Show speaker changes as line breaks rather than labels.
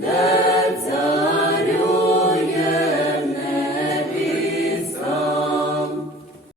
Good.